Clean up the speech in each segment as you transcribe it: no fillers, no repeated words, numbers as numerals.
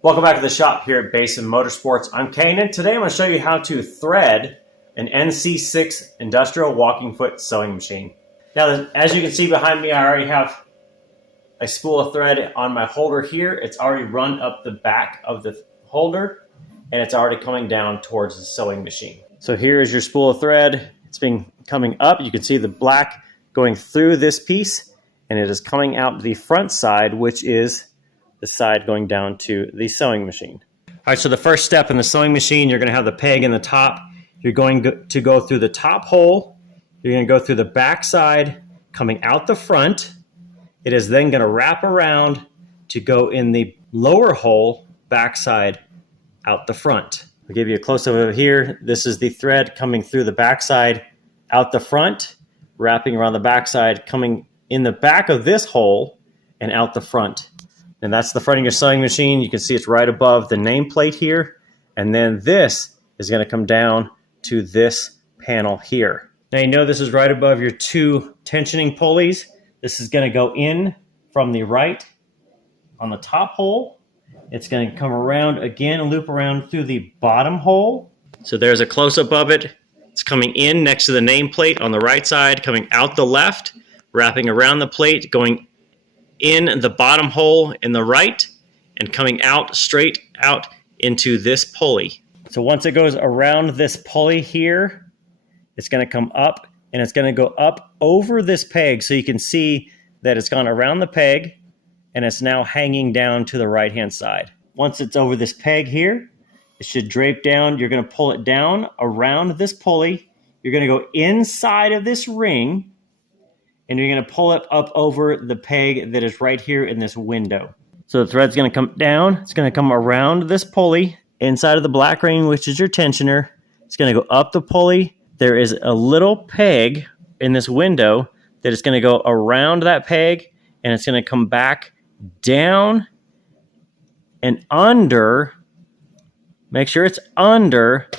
Welcome back to the shop here at Basin Motorsports. I'm Canaan. Today I'm going to show you how to thread an NC6 industrial walking foot sewing machine. Now, as you can see behind me, I already have a spool of thread on my holder here. It's already run up the back of the holder and it's already coming down towards the sewing machine. So here is your spool of thread. It's been coming up. You can see the black going through this piece and it is coming out the front side, which is the side going down to the sewing machine. All right, so the first step in the sewing machine, you're going to have the peg in the top. You're going to go through the top hole. You're going to go through the back side, coming out the front. It is then going to wrap around to go in the lower hole, back side, out the front. I'll give you a close-up of it here. This is the thread coming through the back side, out the front, wrapping around the back side, coming in the back of this hole and out the front. And that's the front of your sewing machine. You can see it's right above the nameplate here. And then this is going to come down to this panel here. Now you know this is right above your two tensioning pulleys. This is going to go in from the right on the top hole. It's going to come around again and loop around through the bottom hole. So there's a close-up of it. It's coming in next to the nameplate on the right side, coming out the left, wrapping around the plate, going in the bottom hole in the right and coming out straight out into this pulley. So once it goes around this pulley here, it's going to come up and it's going to go up over this peg. So you can see that it's gone around the peg and it's now hanging down to the right hand side. Once it's over this peg here, it should drape down. You're going to pull it down around this pulley. You're going to go inside of this ring and you're going to pull it up over the peg that is right here in this window. So the thread's going to come down. It's going to come around this pulley inside of the black ring, which is your tensioner. It's going to go up the pulley. There is a little peg in this window that is going to go around that peg, and it's going to come back down and under. Make sure it's under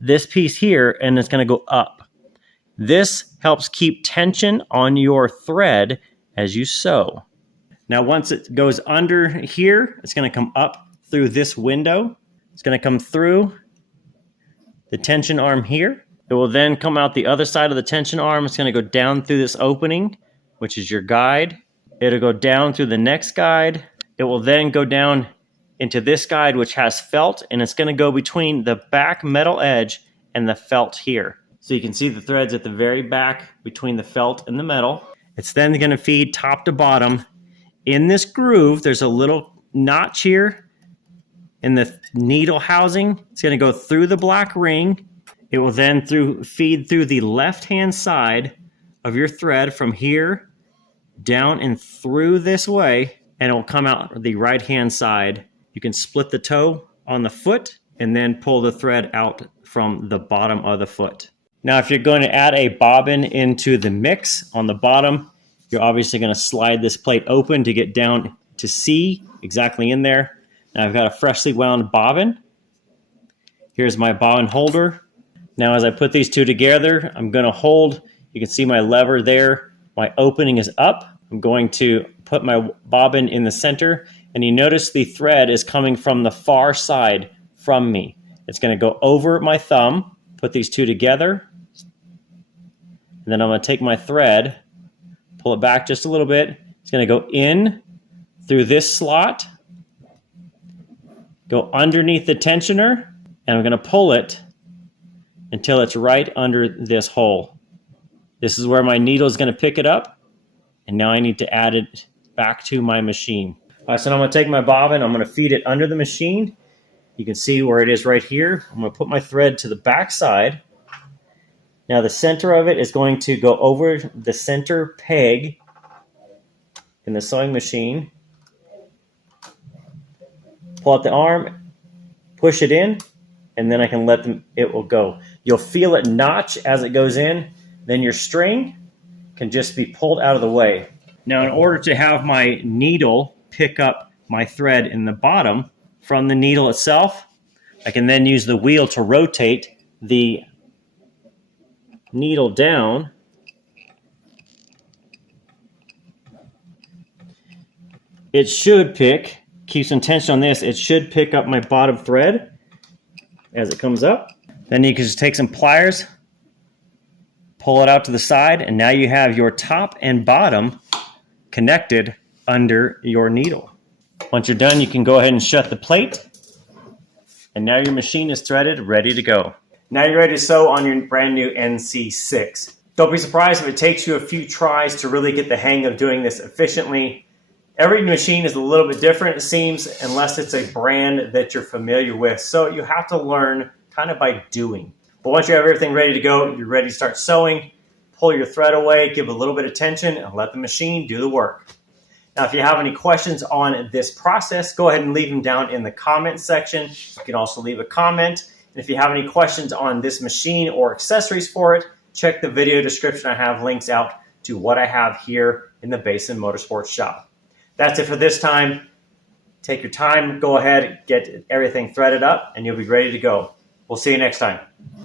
this piece here, and it's going to go up. This helps keep tension on your thread as you sew. Now, once it goes under here, it's going to come up through this window. It's going to come through the tension arm here. It will then come out the other side of the tension arm. It's going to go down through this opening, which is your guide. It'll go down through the next guide. It will then go down into this guide, which has felt, and it's going to go between the back metal edge and the felt here. So you can see the threads at the very back between the felt and the metal. It's then going to feed top to bottom. In this groove, there's a little notch here in the needle housing. It's going to go through the black ring. It will then feed through the left-hand side of your thread from here down and through this way, and it will come out the right-hand side. You can split the toe on the foot and then pull the thread out from the bottom of the foot. Now, if you're going to add a bobbin into the mix on the bottom, you're obviously going to slide this plate open to get down to C exactly in there. Now, I've got a freshly wound bobbin. Here's my bobbin holder. Now, as I put these two together, I'm going to hold. You can see my lever there. My opening is up. I'm going to put my bobbin in the center, and you notice the thread is coming from the far side from me. It's going to go over my thumb, put these two together, and then I'm going to take my thread, pull it back just a little bit. It's going to go in through this slot, go underneath the tensioner, and I'm going to pull it until it's right under this hole. This is where my needle is going to pick it up, and now I need to add it back to my machine. All right, so now I'm going to take my bobbin, I'm going to feed it under the machine. You can see where it is right here. I'm going to put my thread to the back side. Now the center of it is going to go over the center peg in the sewing machine. Pull out the arm, push it in, and then I can it will go. You'll feel it notch as it goes in. Then your string can just be pulled out of the way. Now, in order to have my needle pick up my thread in the bottom from the needle itself, I can then use the wheel to rotate the needle down. It should pick keep some tension on this. It should pick up my bottom thread as it comes up. Then you can just take some pliers, pull it out to the side, and now you have your top and bottom connected under your needle. Once you're done, you can go ahead and shut the plate. And now your machine is threaded, ready to go. Now you're ready to sew on your brand new NC6. Don't be surprised if it takes you a few tries to really get the hang of doing this efficiently. Every machine is a little bit different, it seems, unless it's a brand that you're familiar with. So you have to learn kind of by doing. But once you have everything ready to go, you're ready to start sewing. Pull your thread away, give it a little bit of tension, and let the machine do the work. Now, if you have any questions on this process, go ahead and leave them down in the comment section. You can also leave a comment. And if you have any questions on this machine or accessories for it, check the video description. I have links out to what I have here in the Basin Motorsports shop. That's it for this time. Take your time, go ahead, get everything threaded up, and you'll be ready to go. We'll see you next time.